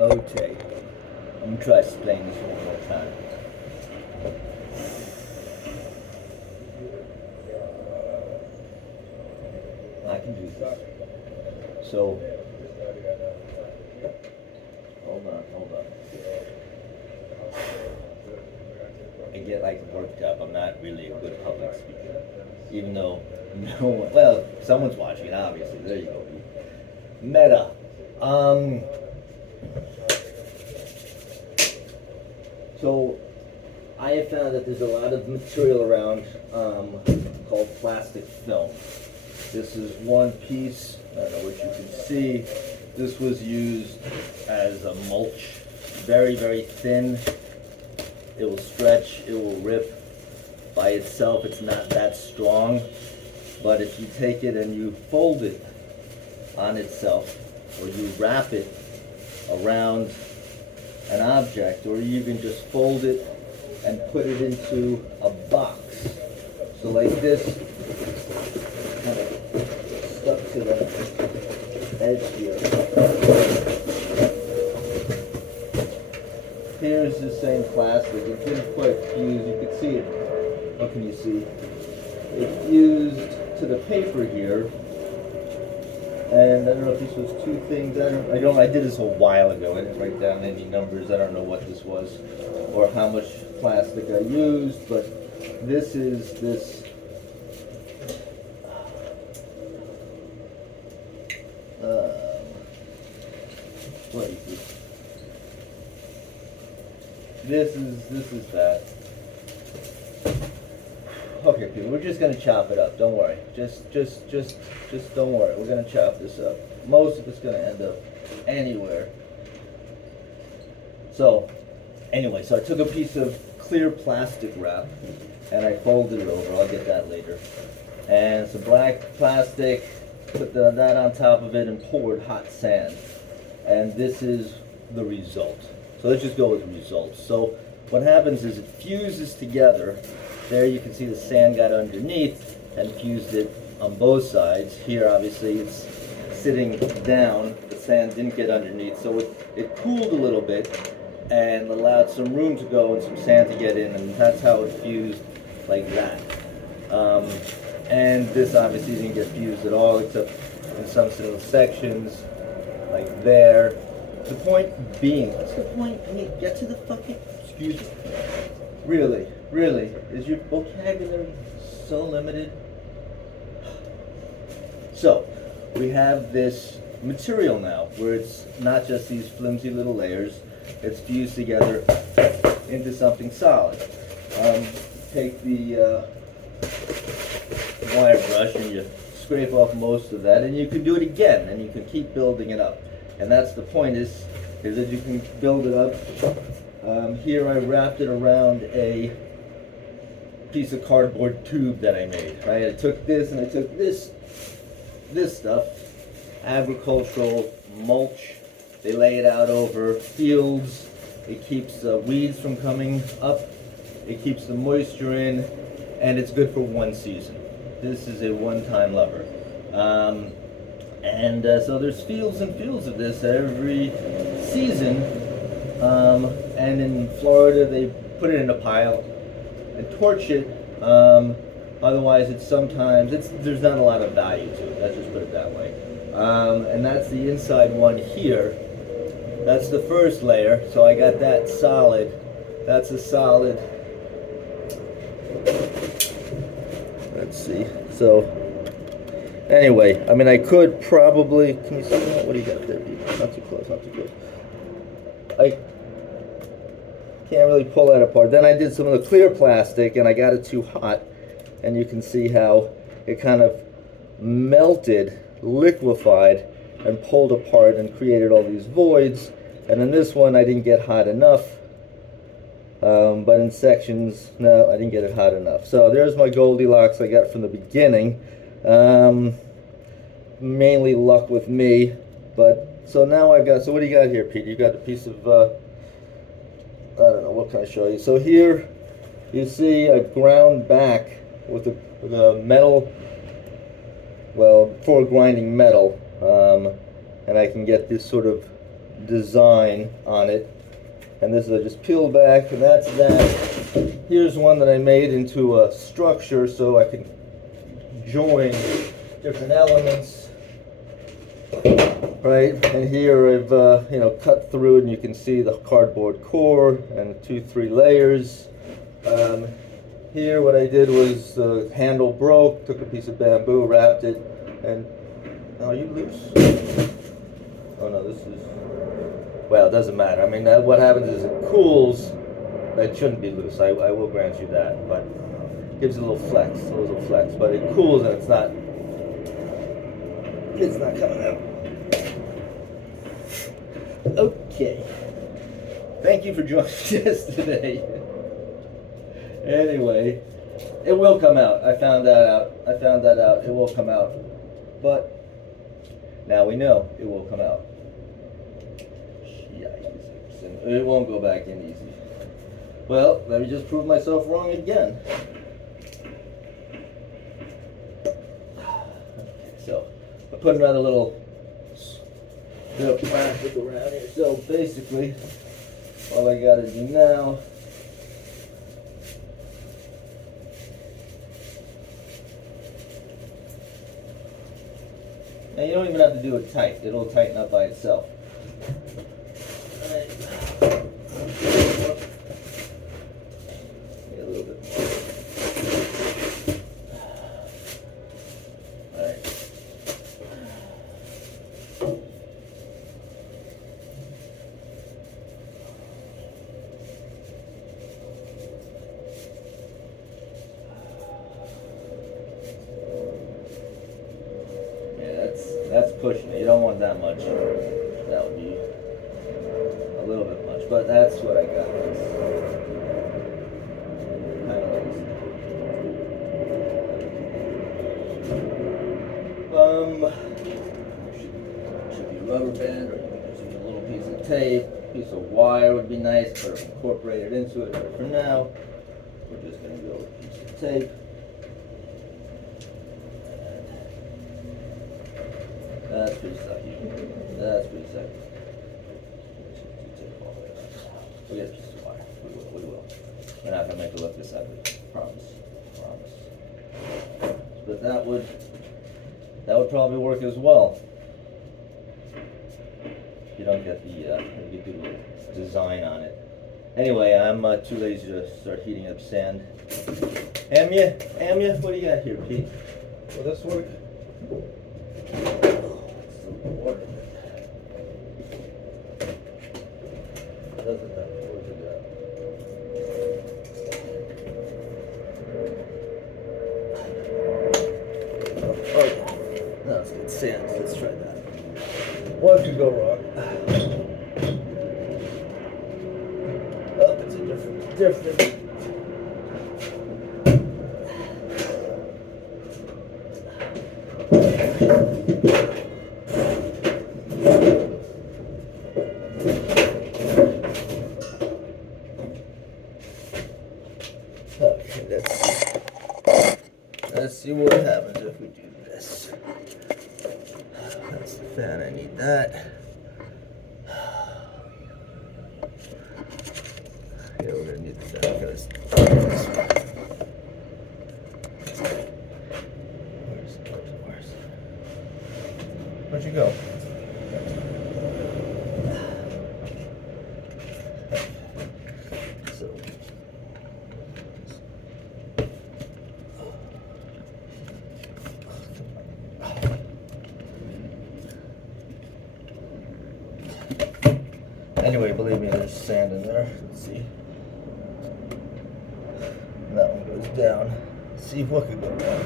Okay, I'm gonna try to explain this one more time. I can do this. So, hold on. I get like worked up. I'm not really a good public speaker, even though no one. Well, someone's watching. Obviously, there you go. Meta. So I have found that there's a lot of material around called plastic film. This is one piece. I don't know what you can see. This was used as a mulch. Very, very thin. It will stretch. It will rip. By itself, it's not that strong. But if you take it and you fold it on itself, or you wrap it around an object, or you even just fold it and put it into a box. So like this, kind of stuck to the edge here. Here's the same plastic. It didn't quite fuse. You can see it. What can you see? It fused to the paper here. And I don't know if this was two things. I did this a while ago. I didn't write down any numbers. I don't know what this was or how much plastic I used, but this is this. What is this? This is that. Okay, people, we're just gonna chop it up. Don't worry. Just don't worry. We're gonna chop this up. Most of it's gonna end up anywhere. So, anyway, so I took a piece of clear plastic wrap and I folded it over. I'll get that later. And some black plastic. Put that on top of it and poured hot sand. And this is the result. So let's just go with the results. So what happens is it fuses together. There you can see the sand got underneath and fused it on both sides. Here obviously it's sitting down. The sand didn't get underneath. So it cooled a little bit and allowed some room to go and some sand to get in, and that's how it fused like that. And this obviously didn't get fused at all except in some little sections like there. The point being, what's the point? I mean, get to the fucking, excuse me. Really, is your vocabulary so limited? So, we have this material now where it's not just these flimsy little layers, it's fused together into something solid. Take the wire brush and you scrape off most of that, and you can do it again and you can keep building it up. And that's the point, is that you can build it up. Here I wrapped it around a piece of cardboard tube that I made. Right? I took this and I took this stuff, agricultural mulch. They lay it out over fields. It keeps weeds from coming up. It keeps the moisture in, and it's good for one season. This is a one-time lover. So there's fields and fields of this every season. And in Florida, they put it in a pile and torch it. Otherwise, there's not a lot of value to it. Let's just put it that way. And that's the inside one here. That's the first layer. So I got that solid. That's a solid. Let's see. So anyway, I mean, I could probably. Can you see that? What do you got there, Pete? Not too close. Not too close. I can't really pull that apart. Then I did some of the clear plastic and I got it too hot, and you can see how it kind of melted, liquefied, and pulled apart and created all these voids. And in this one I didn't get hot enough, but in sections, no, I didn't get it hot enough. So there's my Goldilocks I got from the beginning. Mainly luck with me, but so now I've got, so what do you got here, Pete? You got a piece of, I don't know, what can I show you? So here, you see I ground back with the metal, well, for grinding metal, and I can get this sort of design on it. And this is I just peel back, and that's that. Here's one that I made into a structure so I can join different elements. Right, and here I've cut through it, and you can see the cardboard core and 2-3 layers. Here what I did was the handle broke, took a piece of bamboo, wrapped it, and are you loose? Oh no, this is, well, it doesn't matter. I mean, what happens is it cools. It shouldn't be loose. I will grant you that, but it gives it a little flex, but it cools and it's not coming out. Okay. Thank you for joining us today. Anyway, it will come out. I found that out. It will come out. But now we know it will come out. Yikes. It won't go back in easy. Well, let me just prove myself wrong again. So, I put another little bit of plastic around here. So basically, all I gotta do now and you don't even have to do it tight. It'll tighten up by itself. Alright. A little bit more. Alright. That's pushing it. You don't want that much. That would be a little bit much, but that's what I got. Kind of should be a rubber band, or you can just use a little piece of tape. A piece of wire would be nice, but incorporate it into it. But for now, we're just going to go with a piece of tape. That's pretty sucky. That's pretty sucky. We'll get a piece of wire. We will. We're not going to make it look this ugly. Promise. But that would probably work as well. You don't get the, you do the design on it. Anyway, I'm too lazy to start heating up sand. Amya, what do you got here, Pete? Will this work? Water. Doesn't have to work it out. Oh yeah. No, let's get sand. Let's try that. What could go wrong? Oh, it's a different. Okay, let's see what happens if we do this. That's the fan, I need that. Yeah, we're gonna need the fan because where'd you go? Anyway, believe me, there's sand in there. Let's see. That one goes down. Let's see what could go wrong.